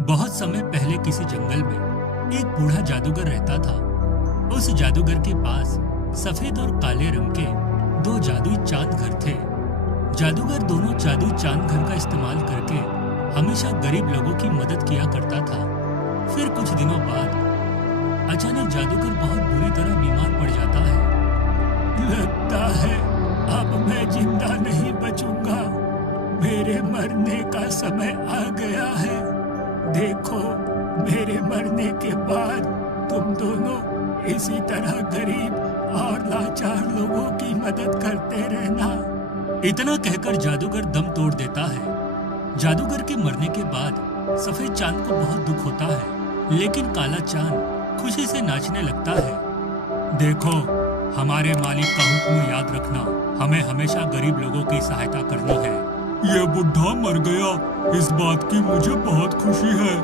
बहुत समय पहले किसी जंगल में एक बूढ़ा जादूगर रहता था। उस जादूगर के पास सफेद और काले रंग के दो जादुई चांद घर थे। जादूगर दोनों जादुई चांद घर का इस्तेमाल करके हमेशा गरीब लोगों की मदद किया करता था। फिर कुछ दिनों बाद अचानक जादूगर बहुत बुरी तरह बीमार पड़ जाता है। लगता है अब मैं जिंदा नहीं बचूंगा। मेरे मरने का समय आ गया है। देखो, मेरे मरने के बाद तुम दोनों इसी तरह गरीब और लाचार लोगों की मदद करते रहना। इतना कहकर जादूगर दम तोड़ देता है। जादूगर के मरने के बाद सफेद चांद को बहुत दुख होता है, लेकिन काला चांद खुशी से नाचने लगता है। देखो, हमारे मालिक का हुक्म याद रखना। हमें हमेशा गरीब लोगों की सहायता करनी है। ये बुढ़ा मर गया, इस बात की मुझे बहुत खुशी है।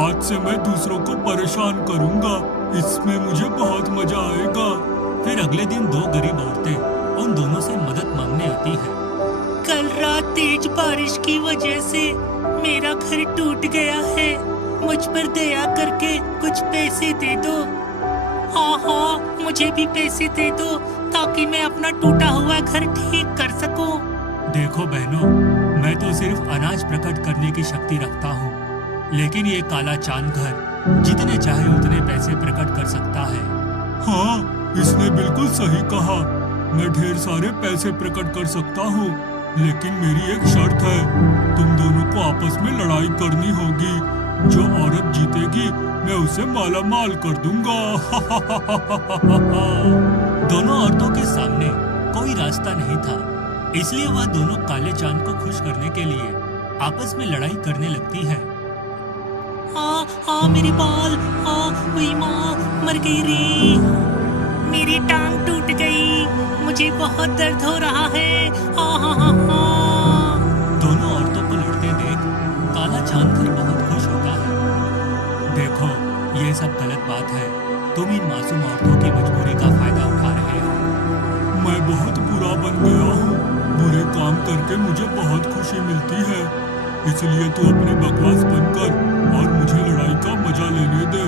आज से मैं दूसरों को परेशान करूंगा। इसमें मुझे बहुत मजा आएगा। फिर अगले दिन दो गरीब औरतें उन दोनों से मदद मांगने आती है। कल रात तेज बारिश की वजह से मेरा घर टूट गया है। मुझ पर दया करके कुछ पैसे दे दो। हाँ, मुझे भी पैसे दे दो ताकि मैं अपना टूटा हुआ घर ठीक कर सकूं। देखो बहनों, मैं तो सिर्फ अनाज प्रकट करने की शक्ति रखता हूँ, लेकिन ये काला चांद घर जितने चाहे उतने पैसे प्रकट कर सकता है। हाँ, इसने बिल्कुल सही कहा। मैं ढेर सारे पैसे प्रकट कर सकता हूँ, लेकिन मेरी एक शर्त है। तुम दोनों को आपस में लड़ाई करनी होगी। जो औरत जीतेगी मैं उसे माला माल कर दूंगा। दोनों औरतों के सामने कोई रास्ता नहीं था, इसलिए वह दोनों काले चांद को खुश करने के लिए आपस में लड़ाई करने लगती है। मेरी बाल, हुई माँ, मर गई रे। मेरी टांग टूट गई, मुझे बहुत दर्द हो रहा है। दोनों औरतों को लड़ते देख काला चांद घर बहुत खुश होता है। देखो, ये सब गलत बात है। तुम इन मासूम औरतों की मजबूरी का फायदा उठा रहे हो। मैं बहुत बुरा बन गया हूँ। बुरे काम करके मुझे बहुत खुशी मिलती है। इसलिए तू अपनी बकवास बंद कर और मुझे लड़ाई का मजा लेने दे।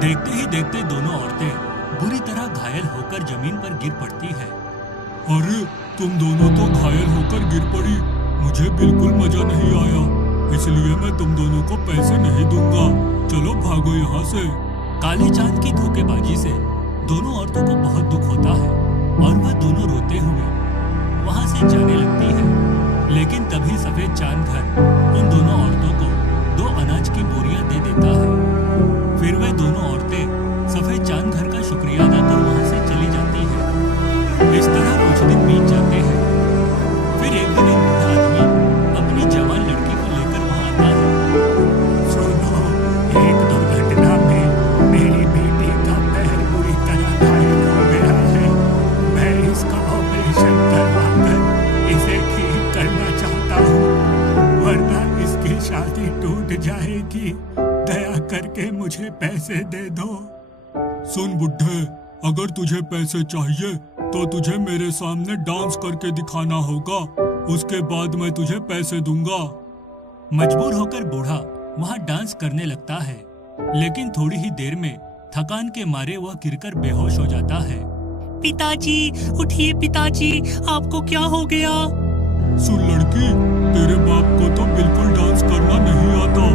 देखते ही देखते दोनों औरतें बुरी तरह घायल होकर जमीन पर गिर पड़ती है। अरे, तुम दोनों तो घायल होकर गिर पड़ी। मुझे बिल्कुल मजा नहीं आया, इसलिए मैं तुम दोनों को पैसे नहीं दूंगा। चलो भागो यहाँ से। काले चांद की धोखेबाजी से दोनों औरतों को बहुत दुख होता है और वह दोनों रोते हुए वहां से जाने लगती है। लेकिन तभी सफेद चांद घर उन दोनों औरतों को दो अनाज की बोरियां दे देता है। फिर वे दोनों औरतें सफेद चांद घर का शुक्रिया अदा कर वहां से चली जाती हैं। इस तरह कुछ दिन बीत जाते हैं। फिर एक दिन एक बूढ़ा आदमी अपनी जवान लड़की को लेकर वहां आता है। सुनो, एक दुर्घटना में मेरी बेटी का पैर बुरी तरह घायल हो गया है। मैं इसका ऑपरेशन करवाकर इसे ठीक करना चाहता हूँ, वरना इसकी शादी टूट जाएगी। दया करके मुझे पैसे दे दो। सुन बुड्ढे, अगर तुझे पैसे चाहिए तो तुझे मेरे सामने डांस करके दिखाना होगा। उसके बाद मैं तुझे पैसे दूंगा। मजबूर होकर बूढ़ा वहां डांस करने लगता है, लेकिन थोड़ी ही देर में थकान के मारे वह गिरकर बेहोश हो जाता है। पिताजी, उठिए पिताजी, आपको क्या हो गया? सुन लड़की, तेरे बाप को तो बिल्कुल डांस करना नहीं आता,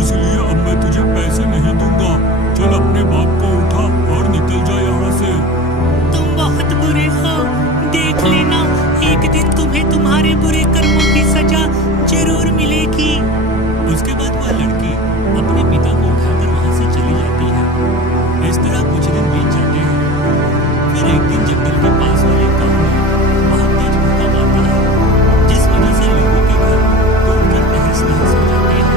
इसलिए अब मैं तुझे पैसे नहीं दूंगा। चल अपने बाप को उठा और निकल जा यहाँ से। तुम बहुत बुरे हो। देख लेना, एक दिन तुम्हें तुम्हारे बुरे कर्मों की सजा जरूर मिलेगी। उसके बाद वह लड़की अपने पिता को उठाकर वहां से चली जाती है। इस तरह कुछ दिन बीत जाते हैं। फिर एक दिन जंगल के पास वाले गांव में बहुत तेज भूकंप आता है, जिस वजह से लोगों के घर टूटकर तहस नहस हो जाते हैं।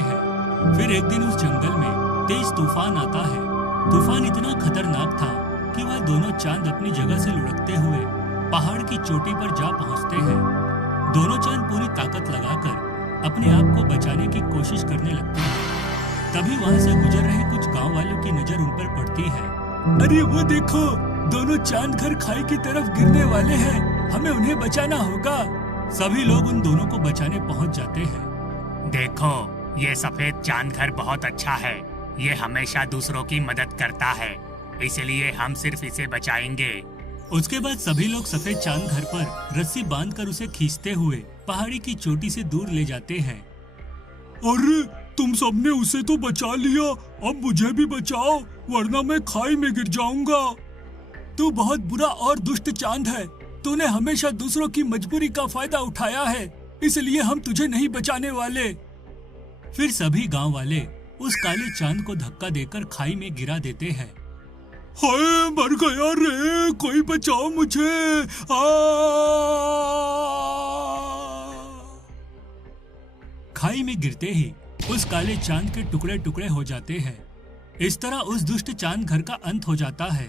हैं। फिर एक दिन उस जंगल में तेज तूफान आता है। तूफान इतना खतरनाक था कि वह दोनों चांद अपनी जगह से लुढ़कते हुए पहाड़ की चोटी पर जा पहुंचते हैं। दोनों चांद पूरी ताकत लगाकर अपने आप को बचाने की कोशिश करने लगते हैं। तभी वहां से गुजर रहे कुछ गांव वालों की नजर उन पर पड़ती है। अरे वो देखो, दोनों चांद घर खाई की तरफ गिरने वाले हैं, हमें उन्हें बचाना होगा। सभी लोग उन दोनों को बचाने पहुंच जाते हैं। देखो, ये सफेद चांद घर बहुत अच्छा है। ये हमेशा दूसरों की मदद करता है, इसलिए हम सिर्फ इसे बचाएंगे। उसके बाद सभी लोग सफेद चांद घर पर रस्सी बांधकर उसे खींचते हुए पहाड़ी की चोटी से दूर ले जाते हैं। अरे तुम सबने उसे तो बचा लिया, अब मुझे भी बचाओ, वरना मैं खाई में गिर जाऊंगा। तू बहुत बुरा और दुष्ट चांद है। तूने हमेशा दूसरों की मजबूरी का फायदा उठाया है, इसलिए हम तुझे नहीं बचाने वाले। फिर सभी गांव वाले उस काले चांद को धक्का देकर खाई में गिरा देते हैं। हाय, मर गया रे, कोई बचाओ मुझे। खाई में गिरते ही उस काले चांद के टुकड़े टुकड़े हो जाते हैं। इस तरह उस दुष्ट चांद घर का अंत हो जाता है।